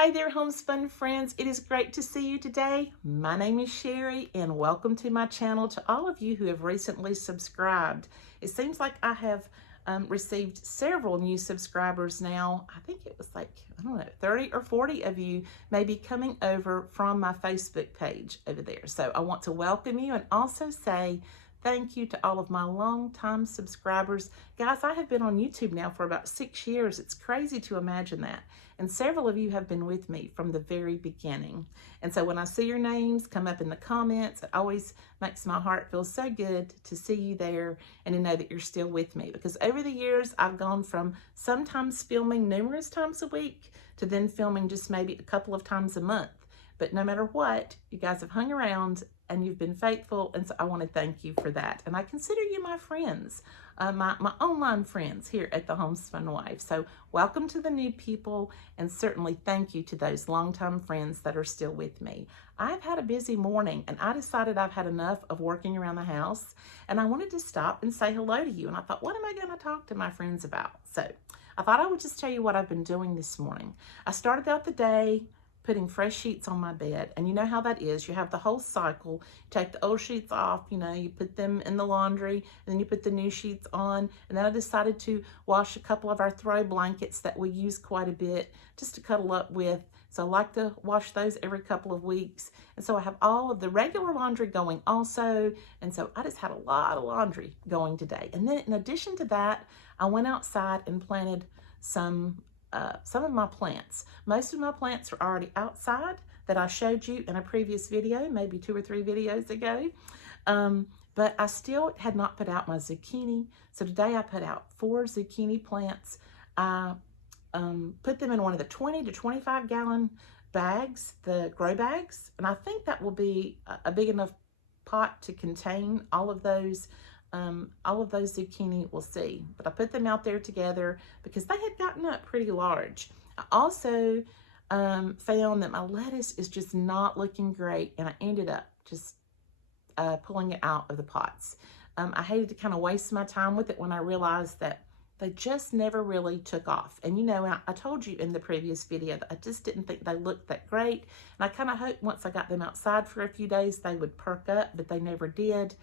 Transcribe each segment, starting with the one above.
Hi there, Homespun friends. It is great to see you today. My name is Sherry, and welcome to my channel. To all of you who have recently subscribed, it seems like I have received several new subscribers now. I think it was like, I don't know, 30 or 40 of you may be coming over from my Facebook page over there. So I want to welcome you and also say thank you to all of my longtime subscribers. Guys, I have been on YouTube now for about 6 years. It's crazy to imagine that. And several of you have been with me from the very beginning. And so when I see your names come up in the comments, it always makes my heart feel so good to see you there and to know that you're still with me. Because over the years, I've gone from sometimes filming numerous times a week to then filming just maybe a couple of times a month. But no matter what, you guys have hung around and you've been faithful, and so I want to thank you for that. And I consider you my friends, my online friends here at the Homespun Wife. So welcome to the new people, and certainly thank you to those longtime friends that are still with me. I've had a busy morning, and I decided I've had enough of working around the house, and I wanted to stop and say hello to you. And I thought, what am I going to talk to my friends about? So I thought I would just tell you what I've been doing this morning. I started out the day putting fresh sheets on my bed, and you know how that is. You have the whole cycle. You take the old sheets off, you put them in the laundry, and then you put the new sheets on. And then I decided to wash a couple of our throw blankets that we use quite a bit just to cuddle up with. So I like to wash those every couple of weeks. And so I have all of the regular laundry going also. And so I just had a lot of laundry going today. And then in addition to that, I went outside and planted some of my plants. Most of my plants are already outside that I showed you in a previous video, maybe 2 or 3 videos ago. But I still had not put out my zucchini. So today I put out 4 zucchini plants. I put them in one of the 20 to 25 gallon bags, the grow bags. And I think that will be a big enough pot to contain all of those zucchini. We'll see. But I put them out there together because they had gotten up pretty large. I also found that my lettuce is just not looking great, and I ended up just pulling it out of the pots. I hated to kind of waste my time with it when I realized that they just never really took off. And I told you in the previous video that I just didn't think they looked that great. And I kind of hoped once I got them outside for a few days, they would perk up, but they never did.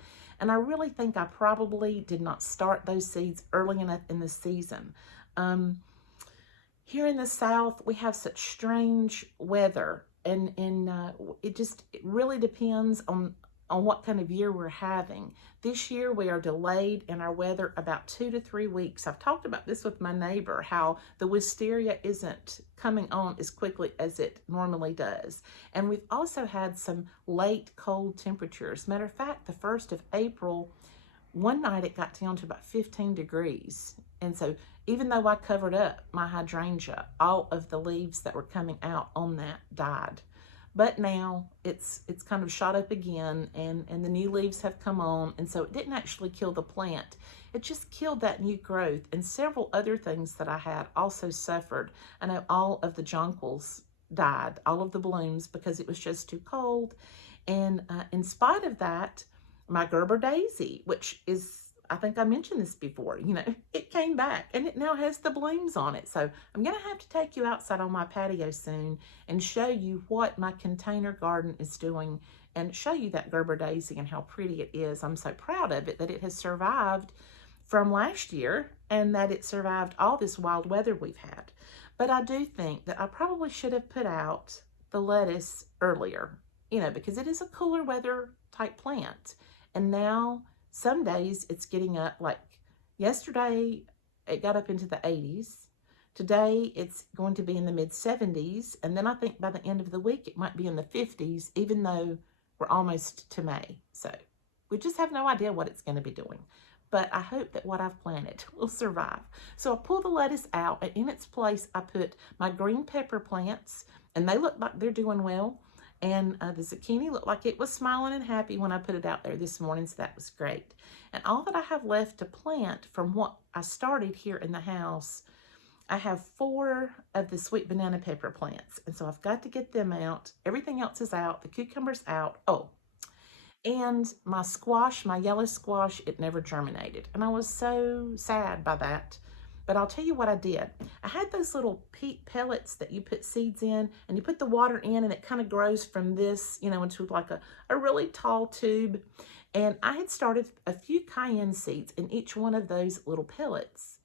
And I really think I probably did not start those seeds early enough in the season. Here in the South, we have such strange weather, and it really depends on what kind of year we're having. This year we are delayed in our weather about 2 to 3 weeks. I've talked about this with my neighbor, how the wisteria isn't coming on as quickly as it normally does. And we've also had some late cold temperatures. Matter of fact, the 1st of April, one night it got down to about 15 degrees. And so even though I covered up my hydrangea, all of the leaves that were coming out on that died. But now it's kind of shot up again, and the new leaves have come on, and so it didn't actually kill the plant. It just killed that new growth, and several other things that I had also suffered. I know all of the jonquils died, all of the blooms, because it was just too cold. And in spite of that, my Gerber daisy, which is, I think I mentioned this before, it came back and it now has the blooms on it. So I'm going to have to take you outside on my patio soon and show you what my container garden is doing and show you that Gerber daisy and how pretty it is. I'm so proud of it that it has survived from last year and that it survived all this wild weather we've had. But I do think that I probably should have put out the lettuce earlier, because it is a cooler weather type plant. And now some days it's getting up, like yesterday it got up into the 80s. Today it's going to be in the mid 70s. And then I think by the end of the week it might be in the 50s, even though we're almost to May. So we just have no idea what it's going to be doing. But I hope that what I've planted will survive. So I pull the lettuce out, and in its place I put my green pepper plants, and they look like they're doing well. And the zucchini looked like it was smiling and happy when I put it out there this morning, so that was great. And all that I have left to plant from what I started here in the house, I have 4 of the sweet banana pepper plants. And so I've got to get them out. Everything else is out. The cucumber's out. Oh, and my squash, my yellow squash, it never germinated. And I was so sad by that. But I'll tell you what I did. I had those little peat pellets that you put seeds in, and you put the water in, and it kind of grows from this, you know, into like a really tall tube. And I had started a few cayenne seeds in each one of those little pellets.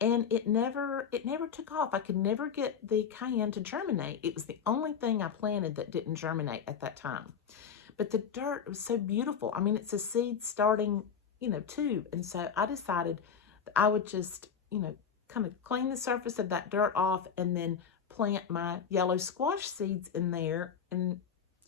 And it never took off. I could never get the cayenne to germinate. It was the only thing I planted that didn't germinate at that time. But the dirt was so beautiful. I mean, it's a seed starting, you know, tube. And so I decided that I would just, you know, kind of clean the surface of that dirt off and then plant my yellow squash seeds in there, and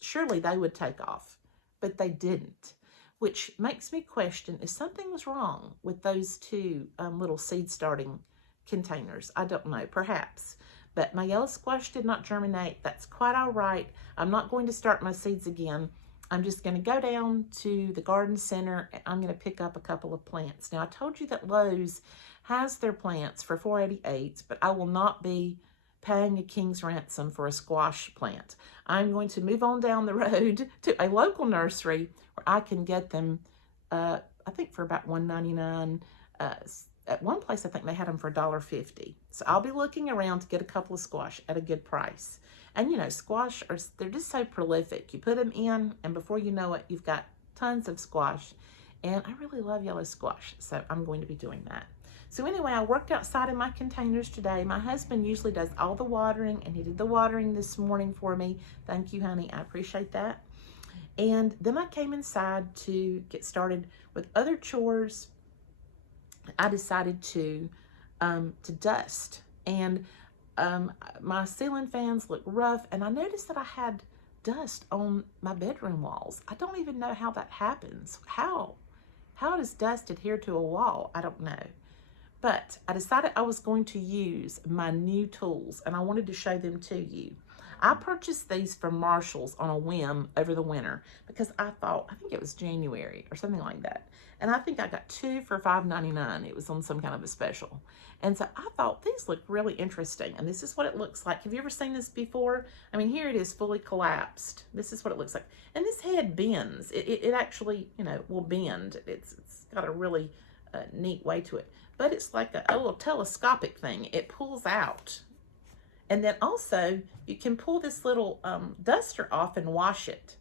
surely they would take off. But they didn't, which makes me question if something was wrong with those two little seed starting containers. I don't know, perhaps. But my yellow squash did not germinate. That's quite all right. I'm not going to start my seeds again. I'm just going to go down to the garden center and I'm going to pick up a couple of plants. Now, I told you that Lowe's has their plants for $4.88, but I will not be paying a king's ransom for a squash plant. I'm going to move on down the road to a local nursery where I can get them, I think for about $1.99. At one place, I think they had them for $1.50. So I'll be looking around to get a couple of squash at a good price. And you know, squash they're just so prolific. You put them in, and before you know it, you've got tons of squash. And I really love yellow squash, so I'm going to be doing that. So anyway, I worked outside in my containers today. My husband usually does all the watering, and he did the watering this morning for me. Thank you, honey. I appreciate that. And then I came inside to get started with other chores. I decided to dust, and my ceiling fans look rough, and I noticed that I had dust on my bedroom walls. I don't even know how that happens. How does dust adhere to a wall? I don't know. But I decided I was going to use my new tools, and I wanted to show them to you. I purchased these from Marshall's on a whim over the winter because I think it was January or something like that. And I think I got 2 for $5.99. It was on some kind of a special. And so I thought these look really interesting. And this is what it looks like. Have you ever seen this before? I mean, here it is fully collapsed. This is what it looks like. And this head bends. It actually, you know, will bend. It's got a really neat way to it. But it's like a little telescopic thing. It pulls out. And then also, you can pull this little duster off and wash it.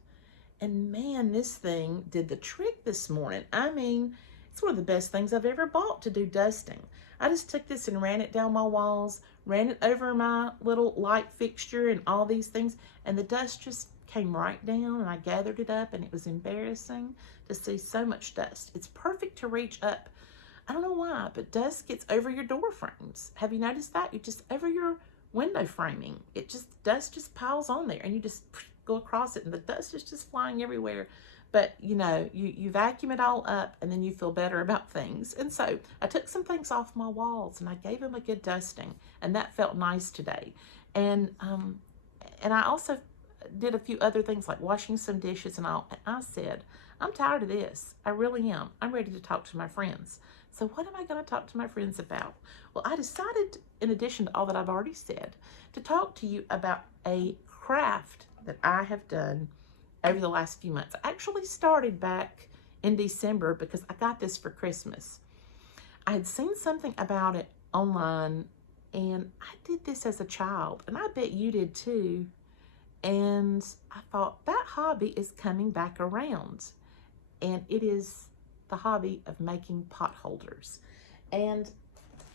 And man, this thing did the trick this morning. I mean, it's one of the best things I've ever bought to do dusting. I just took this and ran it down my walls, ran it over my little light fixture and all these things, and the dust just came right down, and I gathered it up, and it was embarrassing to see so much dust. It's perfect to reach up. I don't know why, but dust gets over your door frames. Have you noticed that? You just, over your window framing, dust just piles on there, and you just go across it, and the dust is just flying everywhere. But you know, you vacuum it all up, and then you feel better about things. And so I took some things off my walls, and I gave them a good dusting, and that felt nice today. And I also did a few other things like washing some dishes and all. And I said, I'm tired of this. I really am. I'm ready to talk to my friends. So what am I going to talk to my friends about? Well, I decided, in addition to all that I've already said, to talk to you about a craft that I have done over the last few months. I actually started back in December because I got this for Christmas. I had seen something about it online, and I did this as a child, and I bet you did too. And I thought, that hobby is coming back around, and it is the hobby of making pot holders. And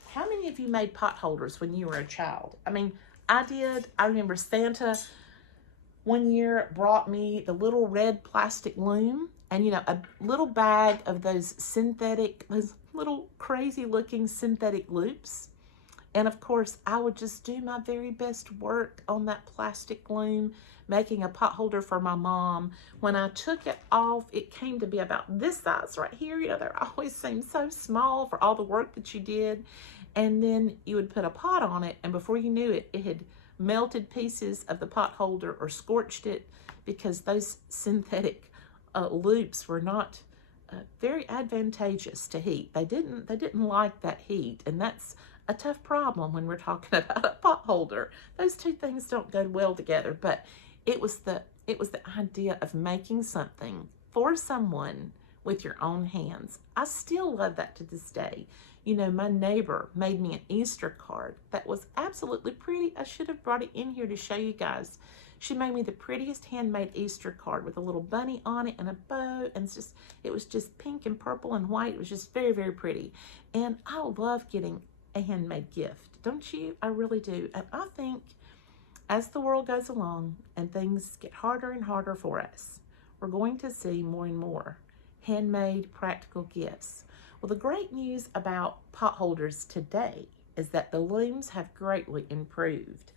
how many of you made pot holders when you were a child? I mean, I did. I remember Santa one year brought me the little red plastic loom, and you know, a little bag of those little crazy looking synthetic loops. And of course, I would just do my very best work on that plastic loom, making a pot holder for my mom. When I took it off, it came to be about this size right here. You know, they always seem so small for all the work that you did. And then you would put a pot on it, and before you knew it, it had melted pieces of the pot holder or scorched it, because those synthetic loops were not very advantageous to heat. They didn't like that heat, and that's a tough problem when we're talking about a pot holder. Those two things don't go well together. But it was the idea of making something for someone with your own hands. I still love that to this day. You know, my neighbor made me an Easter card that was absolutely pretty. I should have brought it in here to show you guys. She made me the prettiest handmade Easter card with a little bunny on it and a bow, and it was just pink and purple and white. It was just very, very pretty. And I love getting a handmade gift, don't you? I really do. And I think as the world goes along and things get harder and harder for us, we're going to see more and more handmade practical gifts. Well, the great news about pot holders today is that the looms have greatly improved.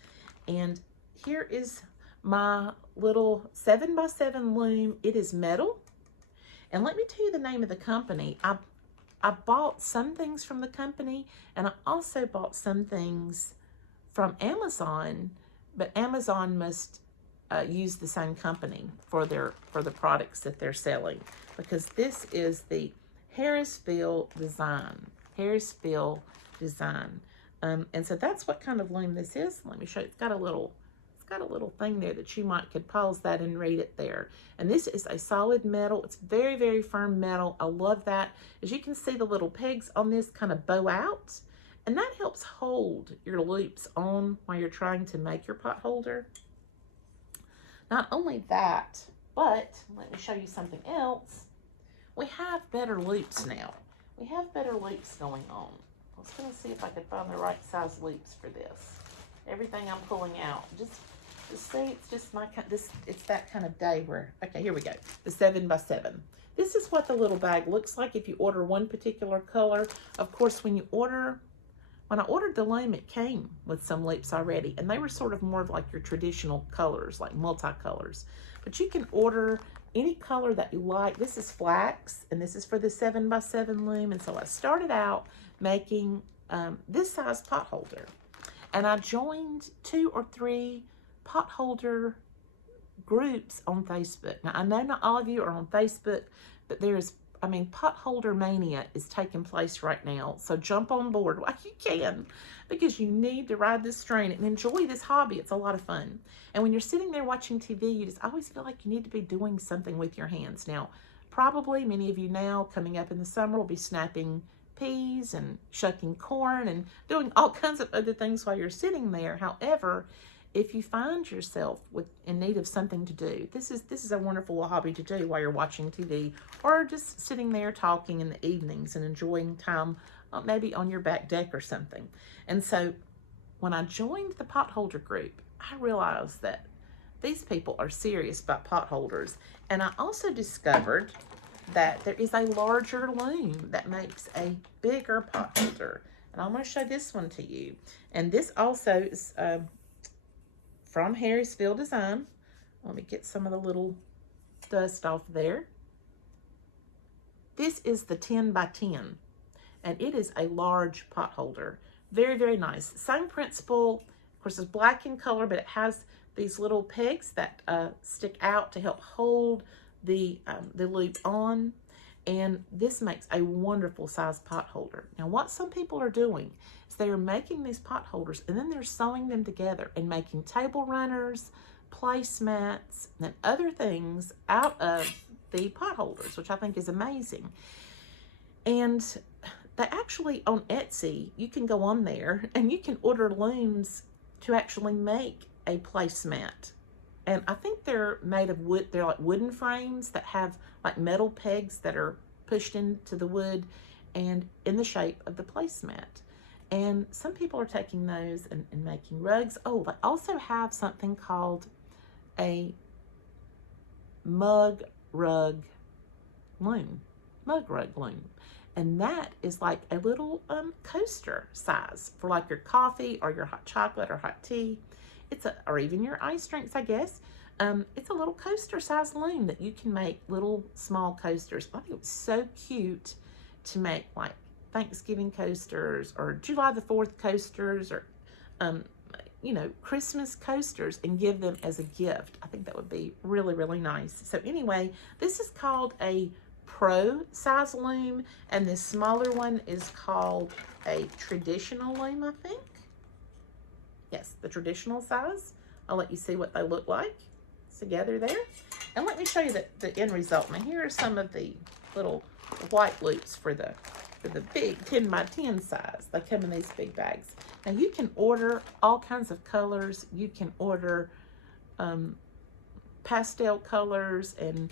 And here is my little 7x7 loom. It is metal. And let me tell you the name of the company. I bought some things from the company, and I also bought some things from Amazon, but Amazon must use the same company for the products that they're selling, because this is the Harrisville design. And so that's what kind of loom this is. Let me show you. It's got a little thing there that you could pause that and read it there. And this is a solid metal. It's very, very firm metal. I love that. As you can see, the little pegs on this kind of bow out, and that helps hold your loops on while you're trying to make your pot holder. Not only that, but let me show you something else. We have better loops now. We have better loops going on. I was going to see if I could find the right size loops for this. Everything I'm pulling out, just see, it's just it's that kind of day where, okay, here we go. The 7x7. This is what the little bag looks like if you order one particular color. Of course, when I ordered the loom, it came with some loops already, and they were sort of more of like your traditional colors, like multicolors. But you can order any color that you like. This is flax, and this is for the 7x7 loom. And so I started out making this size pot holder, and I joined 2 or 3 pot holder groups on Facebook. Now, I know not all of you are on Facebook, but Potholder Mania is taking place right now. So jump on board while you can, because you need to ride this train and enjoy this hobby. It's a lot of fun. And when you're sitting there watching TV, you just always feel like you need to be doing something with your hands. Now, probably many of you now coming up in the summer will be snapping peas and shucking corn and doing all kinds of other things while you're sitting there. However, if you find yourself in need of something to do, this is a wonderful hobby to do while you're watching TV, or just sitting there talking in the evenings and enjoying time, maybe on your back deck or something. And so when I joined the pot holder group, I realized that these people are serious about pot holders. And I also discovered that there is a larger loom that makes a bigger pot holder. And I'm going to show this one to you. And this also is from Harrisville Design. Let me get some of the little dust off there. This is the 10x10, and it is a large pot holder. Very, very nice. Same principle. Of course, it's black in color, but it has these little pegs that stick out to help hold the loop on. And this makes a wonderful size pot holder. Now, what some people are doing is they are making these pot holders, and then they're sewing them together and making table runners, placemats, and other things out of the pot holders, which I think is amazing. And they actually, on Etsy, you can go on there and you can order looms to actually make a placemat. And I think they're made of wood. They're like wooden frames that have like metal pegs that are pushed into the wood and in the shape of the placemat. And some people are taking those and making rugs. Oh, they also have something called a mug rug loom. And that is like a little coaster size for like your coffee or your hot chocolate or hot tea. Or even your ice drinks, I guess. It's a little coaster size loom that you can make little small coasters. I think it was so cute to make like Thanksgiving coasters or July the 4th coasters or, Christmas coasters and give them as a gift. I think that would be really, really nice. So anyway, this is called a pro size loom, and this smaller one is called a traditional loom, I think. Yes, the traditional size. I'll let you see what they look like together there. And let me show you the end result. Now, here are some of the little white loops for the for the big 10 by 10 size. They come in these big bags. Now you can order all kinds of colors. You can order pastel colors and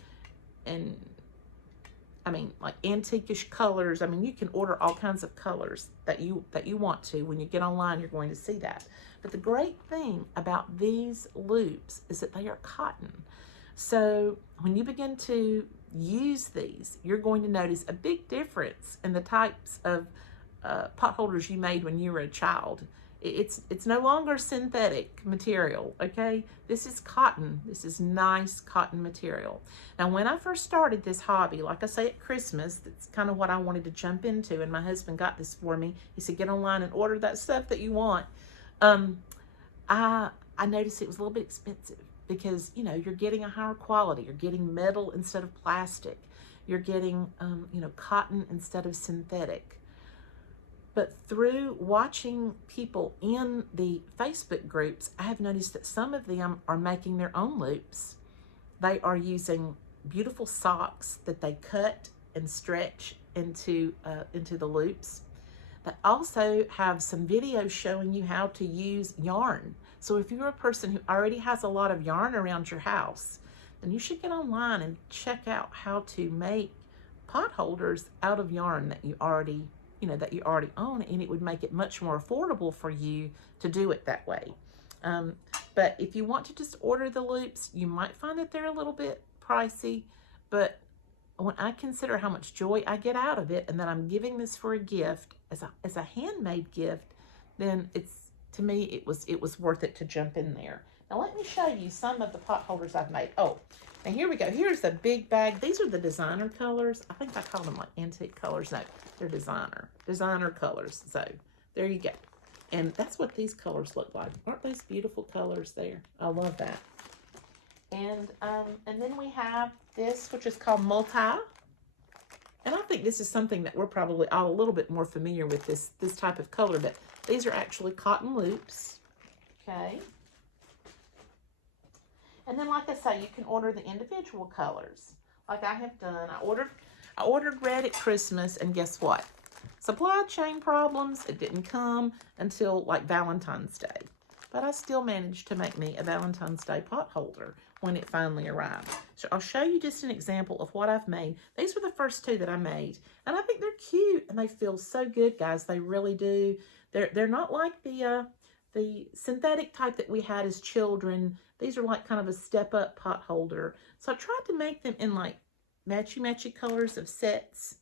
I mean, like antique-ish colors. I mean, you can order all kinds of colors that you want to. When you get online, you're going to see that. But the great thing about these loops is that they are cotton. So when you begin to use these, you're going to notice a big difference in the types of pot holders you made when you were a child. It's no longer synthetic material, okay? This is cotton. This is nice cotton material. Now, when I first started this hobby, like I say at Christmas, that's kind of what I wanted to jump into, and my husband got this for me. He said, get online and order that stuff that you want. I noticed it was a little bit expensive because, you know, you're getting a higher quality. You're getting metal instead of plastic. You're getting, you know, cotton instead of synthetic. But through watching people in the Facebook groups, I have noticed that some of them are making their own loops. They are using beautiful socks that they cut and stretch into the loops. They also have some videos showing you how to use yarn. So if you're a person who already has a lot of yarn around your house, then you should get online and check out how to make pot holders out of yarn that you already own, and it would make it much more affordable for you to do it that way. But if you want to just order the loops, you might find that they're a little bit pricey, but when I consider how much joy I get out of it and that I'm giving this for a gift, as a handmade gift, then to me it was worth it to jump in there. Now let me show you some of the pot holders I've made. Oh, and here we go. Here's a big bag. These are the designer colors. I think I call them like antique colors. No, they're designer colors. So there you go. And that's what these colors look like. Aren't those beautiful colors there? I love that. And then we have this, which is called multi. And I think this is something that we're probably all a little bit more familiar with, this type of color, but these are actually cotton loops. Okay. And then, like I say, you can order the individual colors, like I have done. I ordered red at Christmas, and guess what? Supply chain problems. It didn't come until like Valentine's Day, but I still managed to make me a Valentine's Day pot holder when it finally arrived. So I'll show you just an example of what I've made. These were the first two that I made, and I think they're cute and they feel so good, guys. They really do. They're not like the synthetic type that we had as children. These are like kind of a step-up pot holder. So I tried to make them in like matchy-matchy colors of sets.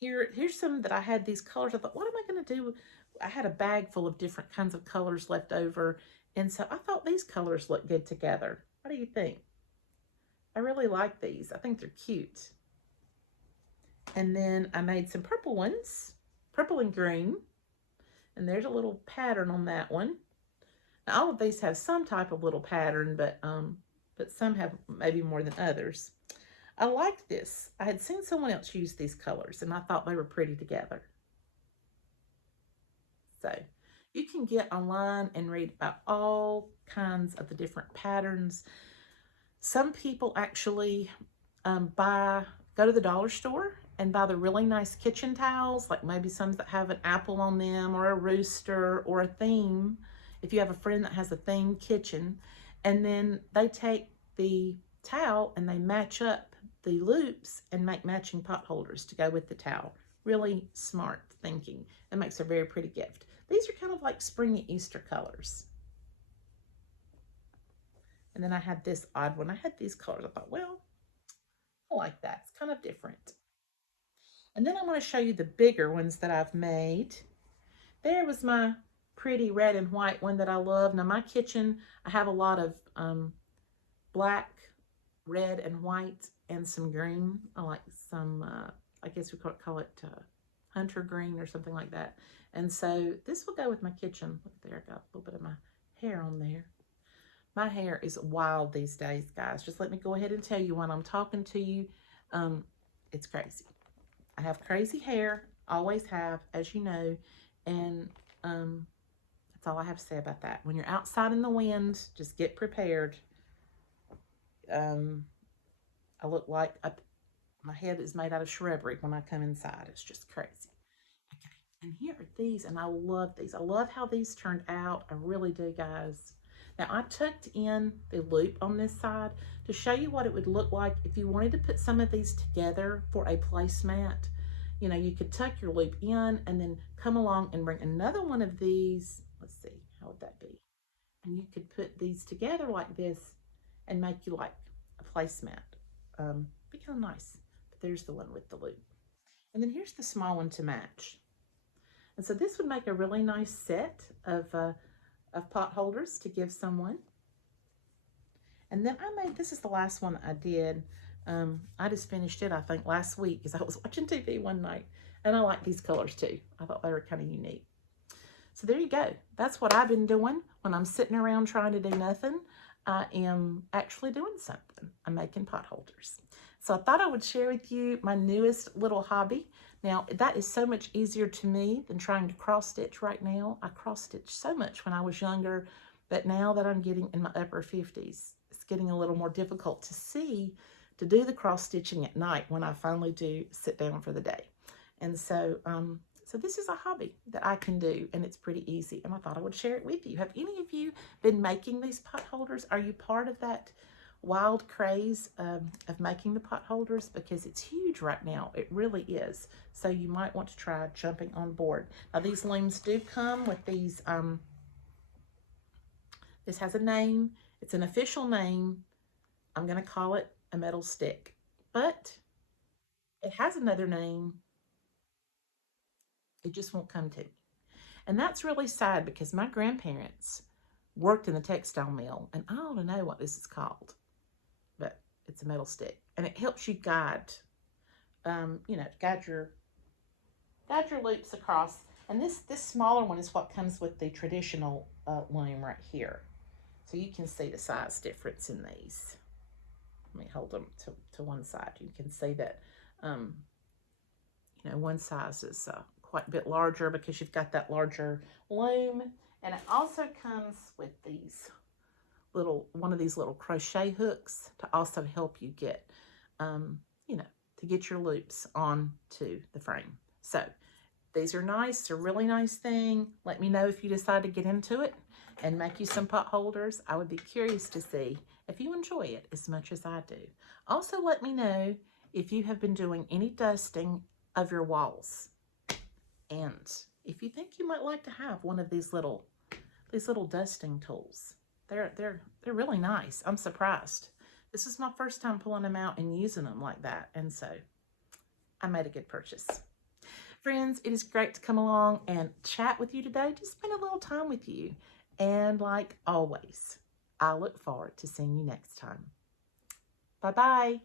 Here's some that I had these colors. I thought, what am I going to do? I had a bag full of different kinds of colors left over, and so I thought these colors look good together. What do you think? I really like these. I think they're cute. And then I made some purple ones, purple and green. And there's a little pattern on that one. Now, all of these have some type of little pattern, but some have maybe more than others. I like this. I had seen someone else use these colors, and I thought they were pretty together. So you can get online and read about all kinds of the different patterns. Some people actually go to the dollar store and buy the really nice kitchen towels, like maybe some that have an apple on them or a rooster or a theme, if you have a friend that has a themed kitchen. And then they take the towel and they match up the loops and make matching pot holders to go with the towel. Really smart thinking. It makes a very pretty gift. These are kind of like springy Easter colors. And then I had this odd one. I had these colors. I thought, well, I like that. It's kind of different. And then I'm going to show you the bigger ones that I've made. There was my pretty red and white one that I love. Now, my kitchen, I have a lot of black, red, and white, and some green. I like some, I guess we could call it hunter green or something like that. And so this will go with my kitchen. Look there, I got a little bit of my hair on there. My hair is wild these days, guys. Just let me go ahead and tell you when I'm talking to you, it's crazy. I have crazy hair, always have, as you know, and that's all I have to say about that. When you're outside in the wind, just get prepared. I look like my head is made out of shrubbery when I come inside. It's just crazy. And here are these, and I love these. I love how these turned out. I really do, guys. Now, I tucked in the loop on this side to show you what it would look like if you wanted to put some of these together for a placemat. You know, you could tuck your loop in and then come along and bring another one of these. Let's see, how would that be? And you could put these together like this and make you like a placemat. Be kind of nice. But there's the one with the loop. And then here's the small one to match. And so this would make a really nice set of pot holders to give someone. And then I made, this is the last one I did. I just finished it, I think, last week because I was watching TV one night. And I like these colors too. I thought they were kind of unique. So there you go. That's what I've been doing when I'm sitting around trying to do nothing. I am actually doing something. I'm making pot holders. So I thought I would share with you my newest little hobby. Now, that is so much easier to me than trying to cross stitch right now. I cross stitched so much when I was younger, but now that I'm getting in my upper 50s, it's getting a little more difficult to see to do the cross stitching at night when I finally do sit down for the day. And so, so this is a hobby that I can do, and it's pretty easy, and I thought I would share it with you. Have any of you been making these pot holders? Are you part of that wild craze of making the pot holders? Because it's huge right now. It really is. So you might want to try jumping on board. Now, these looms do come with these, this has a name. It's an official name. I'm going to call it a metal stick, but it has another name. It just won't come to me. And that's really sad because my grandparents worked in the textile mill, and I don't know what this is called, but it's a metal stick, and it helps you guide, you know, guide your loops across. And this smaller one is what comes with the traditional loom right here. So you can see the size difference in these. Let me hold them to one side. You can see that, you know, one size is quite a bit larger because you've got that larger loom. And it also comes with these one of these little crochet hooks to also help you get, you know, to get your loops onto the frame. So these are nice. They're a really nice thing. Let me know if you decide to get into it and make you some pot holders. I would be curious to see if you enjoy it as much as I do. Also, let me know if you have been doing any dusting of your walls. And if you think you might like to have one of these little dusting tools. They're really nice. I'm surprised. This is my first time pulling them out and using them like that. And so I made a good purchase. Friends, it is great to come along and chat with you today. Just spend a little time with you. And like always, I look forward to seeing you next time. Bye-bye.